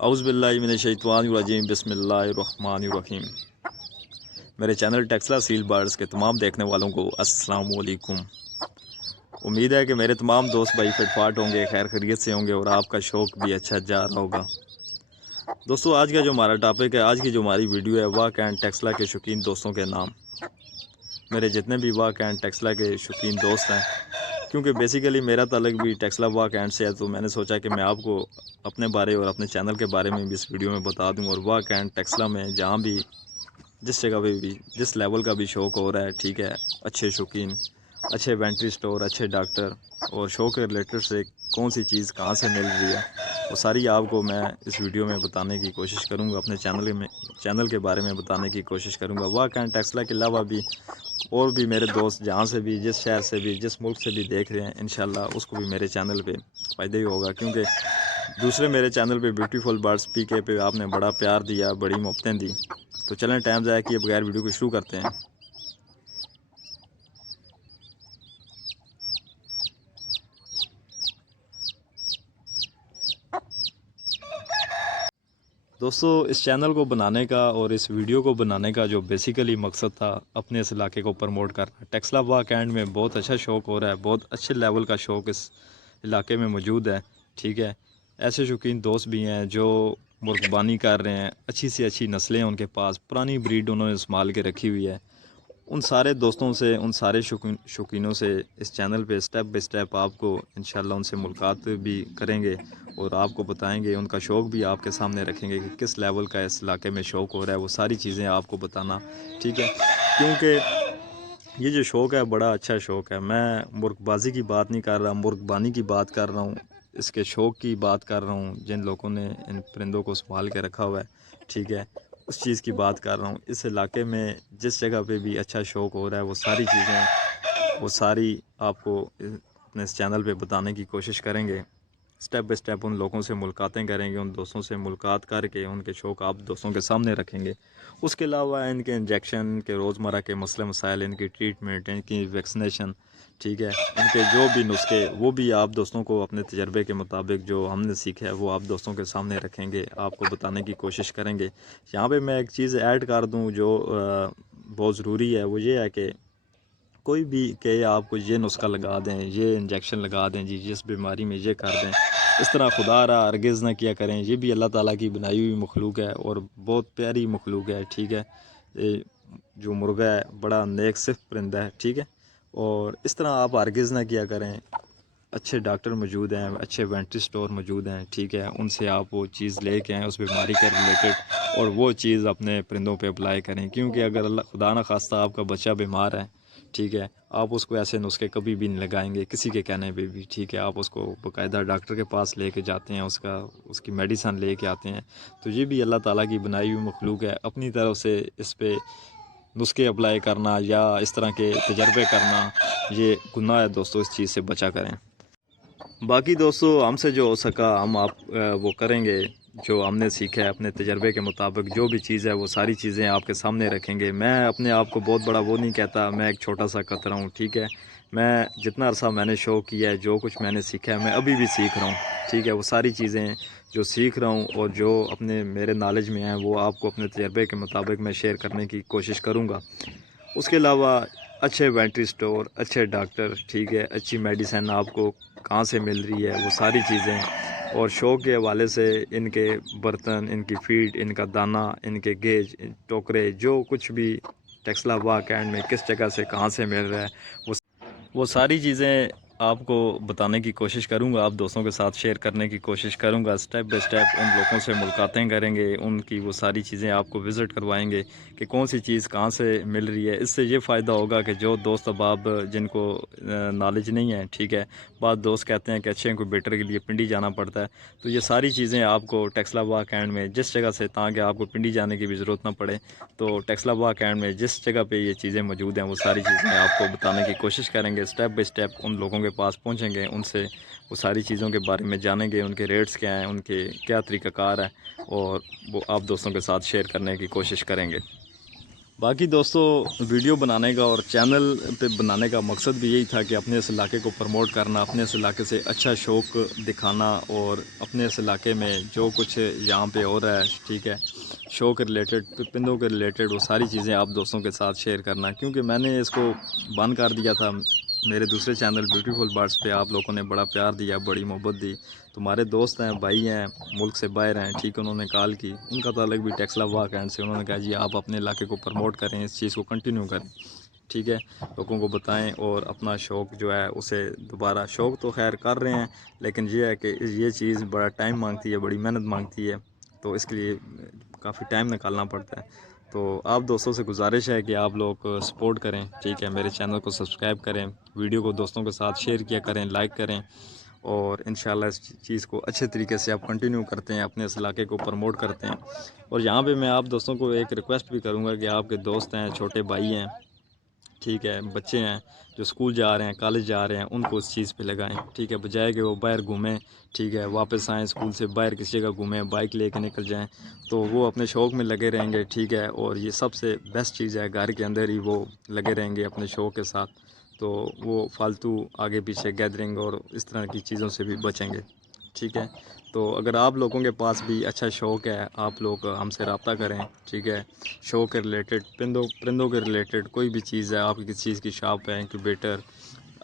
اعوذ باللہ من الشیطان الرجیم بسم اللہ الرحمن الرحیم۔ میرے چینل ٹیکسلا سیل برڈز کے تمام دیکھنے والوں کو السلام علیکم۔ امید ہے کہ میرے تمام دوست بھائی فٹ فاٹ ہوں گے، خیر خیریت سے ہوں گے اور آپ کا شوق بھی اچھا جا رہا ہوگا۔ دوستو آج کا جو ہمارا ٹاپک ہے، آج کی جو ہماری ویڈیو ہے، واک اینڈ ٹیکسلا کے شوقین دوستوں کے نام۔ میرے جتنے بھی واک اینڈ ٹیکسلا کے شوقین دوست ہیں، کیونکہ بیسیکلی میرا تعلق بھی ٹیکسلا واک اینڈ سے ہے، تو میں نے سوچا کہ میں آپ کو اپنے بارے اور اپنے چینل کے بارے میں بھی اس ویڈیو میں بتا دوں، اور واک اینڈ ٹیکسلا میں جہاں بھی جس جگہ پہ بھی جس لیول کا بھی شوق ہو رہا ہے، ٹھیک ہے، اچھے شوقین، اچھے انوینٹری سٹور، اچھے ڈاکٹر اور شوق کے ریلیٹڈ سے کون سی چیز کہاں سے مل رہی ہے، وہ ساری آپ کو میں اس ویڈیو میں بتانے کی کوشش کروں گا، اپنے چینل کے بارے میں بتانے کی کوشش کروں گا۔ واک اینڈ ٹیکسلا کے علاوہ بھی اور بھی میرے دوست جہاں سے بھی، جس شہر سے بھی، جس ملک سے بھی دیکھ رہے ہیں، انشاءاللہ اس کو بھی میرے چینل پہ فائدہ ہی ہوگا، کیونکہ دوسرے میرے چینل پہ بیوٹیفل برڈز پی کے پہ آپ نے بڑا پیار دیا، بڑی محبتیں دی۔ تو چلیں ٹائم ضائع کیے بغیر ویڈیو کو شروع کرتے ہیں۔ دوستو اس چینل کو بنانے کا اور اس ویڈیو کو بنانے کا جو بیسیکلی مقصد تھا، اپنے اس علاقے کو پروموٹ کرنا۔ ٹیکسلا واک اینڈ میں بہت اچھا شوق ہو رہا ہے، بہت اچھے لیول کا شوق اس علاقے میں موجود ہے، ٹھیک ہے۔ ایسے شوقین دوست بھی ہیں جو مرغبانی کر رہے ہیں، اچھی سے اچھی نسلیں ان کے پاس، پرانی بریڈ انہوں نے سنبھال کے رکھی ہوئی ہے۔ ان سارے دوستوں سے، ان سارے شوقینوں سے اس چینل پہ سٹیپ بائی سٹیپ آپ کو انشاءاللہ ان سے ملاقات بھی کریں گے اور آپ کو بتائیں گے، ان کا شوق بھی آپ کے سامنے رکھیں گے کہ کس لیول کا اس علاقے میں شوق ہو رہا ہے، وہ ساری چیزیں آپ کو بتانا، ٹھیک ہے۔ کیونکہ یہ جو شوق ہے بڑا اچھا شوق ہے۔ میں مرغ بازی کی بات نہیں کر رہا، مرغ بانی کی بات کر رہا ہوں، اس کے شوق کی بات کر رہا ہوں، جن لوگوں نے ان پرندوں کو سنبھال کے رکھا ہوا ہے، ٹھیک ہے، اس چیز کی بات کر رہا ہوں۔ اس علاقے میں جس جگہ پہ بھی اچھا شوق ہو رہا ہے، وہ ساری چیزیں، وہ ساری آپ کو اپنے اس چینل پہ بتانے کی کوشش کریں گے۔ سٹیپ بائی سٹیپ ان لوگوں سے ملاقاتیں کریں گے، ان دوستوں سے ملاقات کر کے ان کے شوق آپ دوستوں کے سامنے رکھیں گے۔ اس کے علاوہ ان کے انجیکشن، ان کے روزمرہ کے مسئلے مسائل، ان کی ٹریٹمنٹ، ان کی ویکسینیشن، ٹھیک ہے، ان کے جو بھی نسخے، وہ بھی آپ دوستوں کو اپنے تجربے کے مطابق جو ہم نے سیکھا ہے وہ آپ دوستوں کے سامنے رکھیں گے، آپ کو بتانے کی کوشش کریں گے۔ یہاں پہ میں ایک چیز ایڈ کر دوں جو بہت ضروری ہے، وہ یہ ہے کہ کوئی بھی کہ آپ کو یہ نسخہ لگا دیں، یہ انجیکشن لگا دیں جی، جس بیماری میں یہ کر دیں، اس طرح خدا را ہرگز نہ کیا کریں۔ یہ بھی اللہ تعالیٰ کی بنائی ہوئی مخلوق ہے اور بہت پیاری مخلوق ہے، ٹھیک ہے۔ جو مرغہ ہے بڑا نیک صرف پرندہ ہے، ٹھیک ہے، اور اس طرح آپ ہرگز نہ کیا کریں۔ اچھے ڈاکٹر موجود ہیں، اچھے انوینٹری سٹور موجود ہیں، ٹھیک ہے، ان سے آپ وہ چیز لے کے آئیں اس بیماری کے ریلیٹڈ، اور وہ چیز اپنے پرندوں پہ اپلائی کریں، کیونکہ اگر اللہ خدا نہ خواستہ آپ کا بچہ بیمار ہے، ٹھیک ہے، آپ اس کو ایسے نسخے کبھی بھی نہیں لگائیں گے کسی کے کہنے پہ بھی، ٹھیک ہے۔ آپ اس کو باقاعدہ ڈاکٹر کے پاس لے کے جاتے ہیں، اس کی میڈیسن لے کے آتے ہیں۔ تو یہ بھی اللہ تعالیٰ کی بنائی ہوئی مخلوق ہے۔ اپنی طرف سے اس پہ نسخے اپلائی کرنا یا اس طرح کے تجربے کرنا یہ گناہ ہے، دوستو، اس چیز سے بچا کریں۔ باقی دوستو ہم سے جو ہو سکا ہم آپ وہ کریں گے، جو ہم نے سیکھا ہے اپنے تجربے کے مطابق، جو بھی چیز ہے وہ ساری چیزیں آپ کے سامنے رکھیں گے۔ میں اپنے آپ کو بہت بڑا وہ نہیں کہتا، میں ایک چھوٹا سا قطرہ ہوں، ٹھیک ہے۔ میں جتنا عرصہ میں نے شوق کیا ہے، جو کچھ میں نے سیکھا ہے، میں ابھی بھی سیکھ رہا ہوں، ٹھیک ہے۔ وہ ساری چیزیں جو سیکھ رہا ہوں اور جو اپنے میرے نالج میں ہیں، وہ آپ کو اپنے تجربے کے مطابق میں شیئر کرنے کی کوشش کروں گا۔ اس کے علاوہ اچھے انوینٹری سٹور، اچھے ڈاکٹر، ٹھیک ہے، اچھی میڈیسن آپ کو کہاں سے مل رہی ہے، وہ ساری چیزیں، اور شوق کے حوالے سے ان کے برتن، ان کی فیڈ، ان کا دانہ، ان کے گیج، ٹوکرے، جو کچھ بھی ٹیکسلا واک اینڈ میں کس جگہ سے کہاں سے مل رہا ہے، وہ ساری چیزیں آپ کو بتانے کی کوشش کروں گا، آپ دوستوں کے ساتھ شیئر کرنے کی کوشش کروں گا۔ سٹیپ بائی سٹیپ ان لوگوں سے ملاقاتیں کریں گے، ان کی وہ ساری چیزیں آپ کو وزٹ کروائیں گے کہ کون سی چیز کہاں سے مل رہی ہے۔ اس سے یہ فائدہ ہوگا کہ جو دوست احباب جن کو نالج نہیں ہے، ٹھیک ہے، بعض دوست کہتے ہیں کہ اچھے انکیوبیٹر کے لیے پنڈی جانا پڑتا ہے، تو یہ ساری چیزیں آپ کو ٹیکسلا واک اینڈ میں جس جگہ سے، تاکہ آپ کو پنڈی جانے کی بھی ضرورت نہ پڑے، تو ٹیکسلا واک اینڈ میں جس جگہ پہ یہ چیزیں موجود ہیں وہ ساری چیزیں آپ کو بتانے کی کوشش کریں گے۔ سٹیپ بائی سٹیپ ان لوگوں کے پاس پہنچیں گے، ان سے وہ ساری چیزوں کے بارے میں جانیں گے، ان کے ریٹس کیا ہیں، ان کے کیا طریقہ کار ہے، اور وہ آپ دوستوں کے ساتھ شیئر کرنے کی کوشش کریں گے۔ باقی دوستوں ویڈیو بنانے کا اور چینل پہ بنانے کا مقصد بھی یہی تھا کہ اپنے اس علاقے کو پروموٹ کرنا، اپنے اس علاقے سے اچھا شوق دکھانا، اور اپنے اس علاقے میں جو کچھ یہاں پہ ہو رہا ہے ٹھیک ہے، شو کے ریلیٹڈ، پرندوں کے ریلیٹڈ، وہ ساری چیزیں آپ دوستوں کے ساتھ شیئر کرنا، کیونکہ میں نے اس کو بند کر دیا تھا میرے دوسرے چینل بیوٹیفل برڈز پہ. آپ لوگوں نے بڑا پیار دیا، بڑی محبت دی. تمہارے دوست ہیں، بھائی ہیں، ملک سے باہر ہیں ٹھیک ہے، انہوں نے کال کی، ان کا تعلق بھی ٹیکسلا واک اینڈ سے. انہوں نے کہا جی آپ اپنے علاقے کو پروموٹ کریں، اس چیز کو کنٹینیو کریں ٹھیک ہے، لوگوں کو بتائیں اور اپنا شوق جو ہے اسے دوبارہ، شوق تو خیر کر رہے ہیں لیکن یہ ہے کہ یہ چیز بڑا ٹائم مانگتی ہے، بڑی محنت مانگتی ہے، تو اس کے لیے کافی ٹائم نکالنا پڑتا ہے. تو آپ دوستوں سے گزارش ہے کہ آپ لوگ سپورٹ کریں ٹھیک ہے، میرے چینل کو سبسکرائب کریں، ویڈیو کو دوستوں کے ساتھ شیئر کیا کریں، لائک کریں، اور انشاءاللہ اس چیز کو اچھے طریقے سے آپ کنٹینیو کرتے ہیں، اپنے اس علاقے کو پروموٹ کرتے ہیں. اور یہاں پہ میں آپ دوستوں کو ایک ریکویسٹ بھی کروں گا کہ آپ کے دوست ہیں، چھوٹے بھائی ہیں ٹھیک ہے، بچے ہیں جو اسکول جا رہے ہیں، کالج جا رہے ہیں، ان کو اس چیز پہ لگائیں ٹھیک ہے، بجائے کہ وہ باہر گھومیں ٹھیک ہے، واپس آئیں اسکول سے باہر کسی جگہ گھومیں، بائک لے کے نکل جائیں، تو وہ اپنے شوق میں لگے رہیں گے ٹھیک ہے. اور یہ سب سے بیسٹ چیز ہے، گھر کے اندر ہی وہ لگے رہیں گے اپنے شوق کے ساتھ، تو وہ فالتو آگے پیچھے گیدرنگ اور اس طرح کی چیزوں سے بھی بچیں گے ٹھیک ہے. تو اگر آپ لوگوں کے پاس بھی اچھا شوق ہے، آپ لوگ ہم سے رابطہ کریں ٹھیک ہے، شوق کے ریلیٹڈ، پرندوں کے ریلیٹڈ کوئی بھی چیز ہے، آپ کی کسی چیز کی شاپ ہے، انکیوبیٹر،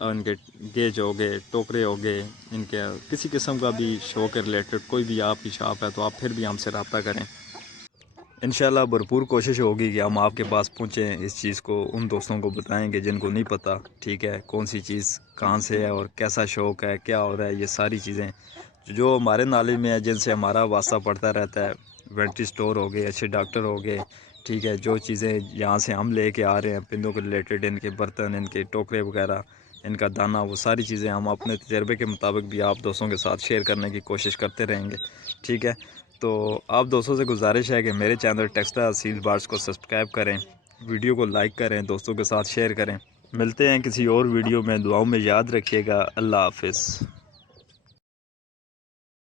ان کے گیج ہو گئے، ٹوکرے ہو گئے، ان کے کسی قسم کا بھی شوق کے ریلیٹڈ کوئی بھی آپ کی شاپ ہے، تو آپ پھر بھی ہم سے رابطہ کریں. انشاءاللہ بھرپور کوشش ہوگی کہ ہم آپ کے پاس پہنچیں، اس چیز کو ان دوستوں کو بتائیں گے جن کو نہیں پتہ ٹھیک ہے، کون سی چیز کہاں سے ہے اور کیسا شوق ہے، کیا ہو رہا ہے. یہ ساری چیزیں جو ہمارے نالج میں ہے، جن سے ہمارا واسطہ پڑتا رہتا ہے، ویٹری سٹور ہو گئے، اچھے ڈاکٹر ہو گئے ٹھیک ہے، جو چیزیں یہاں سے ہم لے کے آ رہے ہیں پرندوں کے ریلیٹڈ، ان کے برتن، ان کے ٹوکرے وغیرہ، ان کا دانہ، وہ ساری چیزیں ہم اپنے تجربے کے مطابق بھی آپ دوستوں کے ساتھ شیئر کرنے کی کوشش کرتے رہیں گے ٹھیک ہے. تو آپ دوستوں سے گزارش ہے کہ میرے چینل ٹیکسلا سیل بارڈز کو سبسکرائب کریں، ویڈیو کو لائک کریں، دوستوں کے ساتھ شیئر کریں. ملتے ہیں کسی اور ویڈیو میں، دعاؤں میں یاد رکھیے گا. اللہ حافظ.